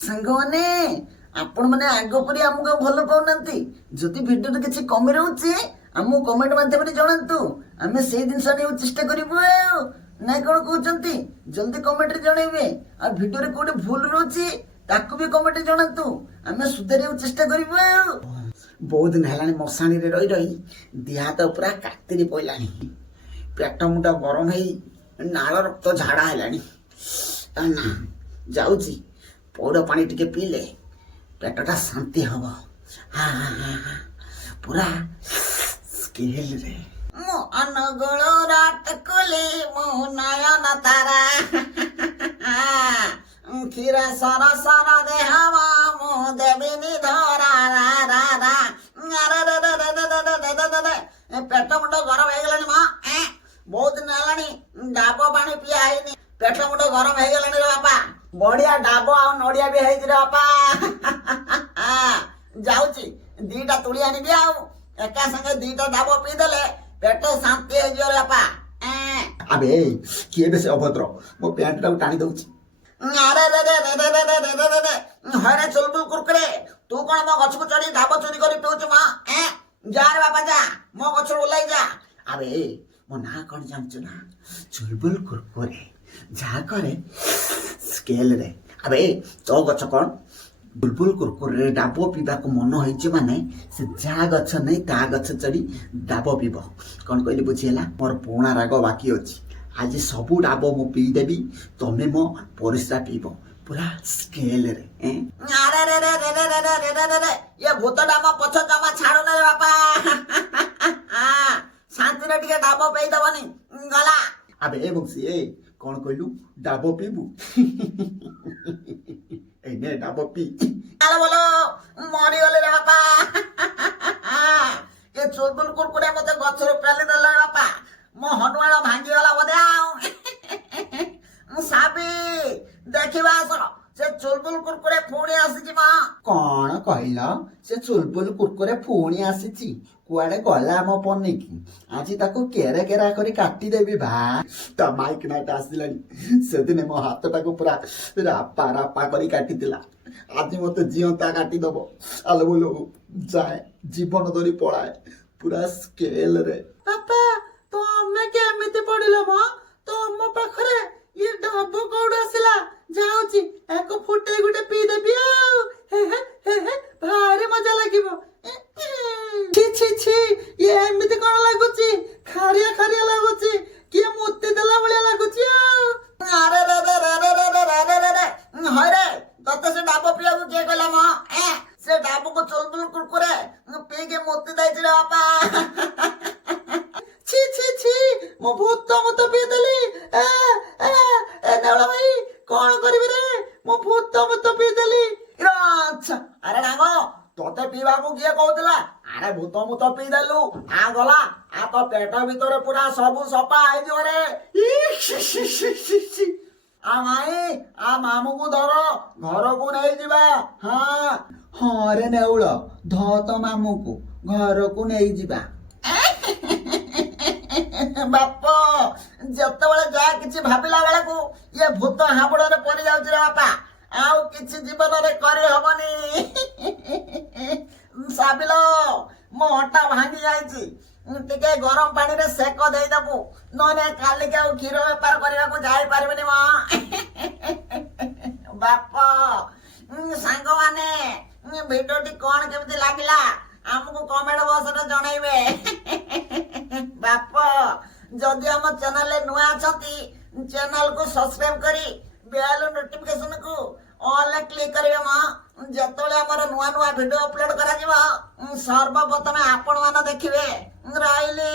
ସାଙ୍ଗମାନେ ଆପଣ ମାନେ ଆଗ ପରି ଆମକୁ ଭଲ ପାଉନାହାନ୍ତି। ଯଦି ଭିଡ଼ିଓରେ କିଛି କମି ରହୁଛି ଆମକୁ କମେଣ୍ଟ ମାଧ୍ୟମରେ ଜଣାନ୍ତୁ, ଆମେ ସେଇ ଜିନିଷ ଆଣିବାକୁ ଚେଷ୍ଟା କରିବୁ। ଆଉ ନାଇଁ କ'ଣ କହୁଛନ୍ତି? ଜଲ୍ଦି କମେଣ୍ଟରେ ଜଣେଇବେ। ଆଉ ଭିଡ଼ିଓରେ କୋଉଠି ଭୁଲ ରହୁଛି ତାକୁ ବି କମେଣ୍ଟରେ ଜଣାନ୍ତୁ, ଆମେ ସୁଧାରିବାକୁ ଚେଷ୍ଟା କରିବୁ। ଆଉ ବହୁତ ଦିନ ହେଲାଣି ମଶାଣିରେ ରହି ରହି ଦେହ ହାତ ପୁରା କାତିରି ପଇଲାଣି, ପେଟ ମୁଣ୍ଡ ଗରମ ହେଇ ନାଳ ରକ୍ତ ଝାଡ଼ା ହେଲାଣି। ନା ଯାଉଛି ପଇଡ଼ ପାଣି ଟିକେ ପିଇଲେ ପେଟଟା ଶାନ୍ତି ହବ। ପୁରା ସ୍କେଲରେ ମୋ ଅନୁଗୁଳ ରାତ କୁଲି ମୋ ନୟନ ତାରା କ୍ଷୀର ସର ସର ଦେହବ ମୁଁ ଦେବିନି ଧରା ପେଟ ମୁଣ୍ଡ ଗରମ ହେଇଗଲାଣି। ମା ବହୁତ ଦିନ ହେଲାଣି ଡାବ ପାଣି ପିଆ ହେଇନି, ପେଟ ମୁଣ୍ଡ ଗରମ ହେଇଗଲାଣି ରେ ବାପା। ବଢିଆ ଡାବ ଆଉ ନଡିଆ ବି ହେଇଛି ରେ ବାପା। ଯାଉଛି ଦିଟା ତୁଳି ଆଣିବି, ଆଉ ଏକା ସାଙ୍ଗେ ଦିଟା ଡାବ ପିଇଦେଲେ ପେଟ ଶାନ୍ତି ହେଇଯିବ ରେ ବାପା। ଆବେ କିଏ ବେଶୀ ଅଭଦ୍ର, ମୋ ପ୍ୟାଣ୍ଟ ଟାକୁ ଟାଣି ଦଉଛି। ହରେ ଚୁଲବୁଲ କୁରକୁରେ, ତୁ କଣ ମୋ ଗଛକୁ ଚଢି ଡାବ ଚୋରି କରି ପିଉଛୁ? ମା ଯା ରେ ବାପା ଯା, ମୋ ଗଛରୁ ଓହ୍ଲାଇ ଯା। ଆବେ ମୋ ନାଁ କଣ ଜାଣିଛୁ ନା? ଚୁଲବୁଲ କୁରକୁରେ। ଯାହା କରେ ସ୍କେଲରେ। ଆବେ ତୋ ଗଛ କଣ? ବୁଲବୁଲ କୁରକୁରେ ଡାବ ପିଇବାକୁ ମନ ହେଇଛି ମାନେ ସେ ଯାହା ଗଛ ନେଇ ତା ଗଛ ଚଢି ଡାବ ପିଇବ। କଣ କହିଲି ବୁଝିହେଲା? ମୋର ପୁରୁଣା ରାଗ ବାକି ଅଛି, ଆଜି ସବୁ ଡାବ ମୁଁ ପିଇଦେବି, ତମେ ମୋ ପରିସ୍ରା ପିଇବ ପୁରା ସ୍କେଲରେ। ଇଏ ଭୂତଟା ମୋ ପଛ ଜମା ଛାଡୁନି ରେ ବାପା। ଶାନ୍ତିରେ ଟିକେ ଡାବ ପିଇଦବନି ଗଲା। ଆବେ ବଂଶୀ କଣ କହିଲୁ? ଡାବ ପିଇବୁ? ଏଇନେ ଡାବ ପି। ବୋଲ ମରିଗଲେ ରେ ବାପା। ଏ ଚୁଲବୁଲ କୁରକୁରେ ମତେ ଗଛରୁ ପେଲି ଦେଲା ବାପା, ମୋ ହନୁଆଣ ଭାଙ୍ଗିଗଲା ବୋଧେ। ଆଉ ସାବି ଦେଖିବା ଆସ, ସେ ଚୁଲବୁଲ କୁରକୁରେ ପୁଣି ଆସିଛି। ମା କଣ କହିଲ? ସେ ଚୁଲବୁଲ କୁରକୁରେ ପୁଣି ଆସିଛି? କୁଆଡେ ଗଲା ଆମ ପନିକି? ଆଜି ତାକୁ କେରେ କେରା କରି କାଟିଦେବି ଭା। ତା ମାଇକ ନାଇଟ ଆସିଲାଣି, ସେଦିନ ମୋ ହାତଟାକୁ ପୁରା ରାପା ରାପା କରି କାଟିଥିଲା, ଆଜି ମତେ ଜିଅନ୍ତା କାଟିଦବ। ଆଲୋ ବୋଲ ଯାଏ ଜୀବନ ଧରି ପଳାଏ ପୁରା ସ୍କେଲରେ। ବାପା ତମେ କେମିତି ପଡିଲ? ମା ତମ ପାଖରେ ଇଏ ଡାବ କୋଉଠୁ ଆସିଲା? ଯାଉଛି ୟାକୁ ଫୁଟେଇ ଗୋଟେ ପିଇଦେବି। ଆଉ ଭାରି ମଜା ଲାଗିବ। छी छी छी, ଇଏ ଏମିତି କଣ ଲାଗୁଛି? ଖାରିଆ ଖାରିଆ ଲାଗୁଛି, କିଏ ମୁତି ଦେଲା ଭଳିଆ ଲାଗୁଛି। ଆଉ ହଇରେ ତତେ ସେ ଡାବ ପିଇବାକୁ କିଏ କହିଲା? ମ ସେ ଡାବକୁ ଚୁଲବୁଲ କୁରକୁରେ ପିଇକି ମୁତି ଦେଇଛି ରେ ବାପା। छी छी छी, ମୁଁ ଭୂତ ମୁତ ପିଇଦେଲି। ନେଉଳ ଭାଇ କଣ କରିବି ରେ, ମୁଁ ଭୂତ ମୁତ ପିଇଦେଲି। ଆରେ ଡାଙ୍ଗ ତତେ ପିଇବାକୁ କିଏ କହୁଥିଲା? ଆରେ ଭୂତ ମୁତ ପିଇଦେଲୁ, ଆ ଗଲା ଆ ତ ପେଟ ଭିତରେ ପୁରା ସବୁ ସଫା ହେଇଯିବ ରେ। ଆ ମାଇଁ ଆ ମାମୁକୁ ଧର, ଘରକୁ ନେଇଯିବା। ହଁ ରେ ନେଉଳ, ଧ ତ ମାମୁକୁ, ଘରକୁ ନେଇଯିବା। ବାପ ଯେତେବେଳେ ଯାହା କିଛି ଭାବିଲା ବେଳକୁ ଇଏ ଭୂତ ହାବୁଡରେ ପଡି ଯାଉଛି ରେ ବାପା, ଆଉ କିଛି ଜୀବନରେ କରିହବନି। ସାବିଲ ମୋ ଅଣ୍ଟା ଭାଙ୍ଗି ଯାଇଛି, ଟିକେ ଗରମ ପାଣିରେ ସେକ ଦେଇଦବୁ, ନହେଲେ କାଲିକି ଆଉ କ୍ଷୀର ବେପାର କରିବାକୁ ଯାଇପାରିବିନି। ମା ବାପ ସାଙ୍ଗମାନେ ଭିଡିଓଟି କଣ କେମିତି ଲାଗିଲା ଆମକୁ କମେଣ୍ଟ ବକ୍ସରେ ଜଣେଇବେ। ବାପ ଯଦି ଆମ ଚ୍ୟାନେଲରେ ନୂଆ ଅଛନ୍ତି ଚ୍ୟାନେଲକୁ ସବସ୍କ୍ରାଇବ କରି ବେଲ ନୋଟିଫିକେସନକୁ ଅଲ୍ କ୍ଲିକ୍ କରିବେ। ମା ଯେତେବେଳେ ଆମର ନୂଆ ନୂଆ ଭିଡିଓ ଅପଲୋଡ କରାଯିବ ସର୍ବପ୍ରଥମେ ଆପଣ ମାନେ ଦେଖିବେ। ରହିଲି।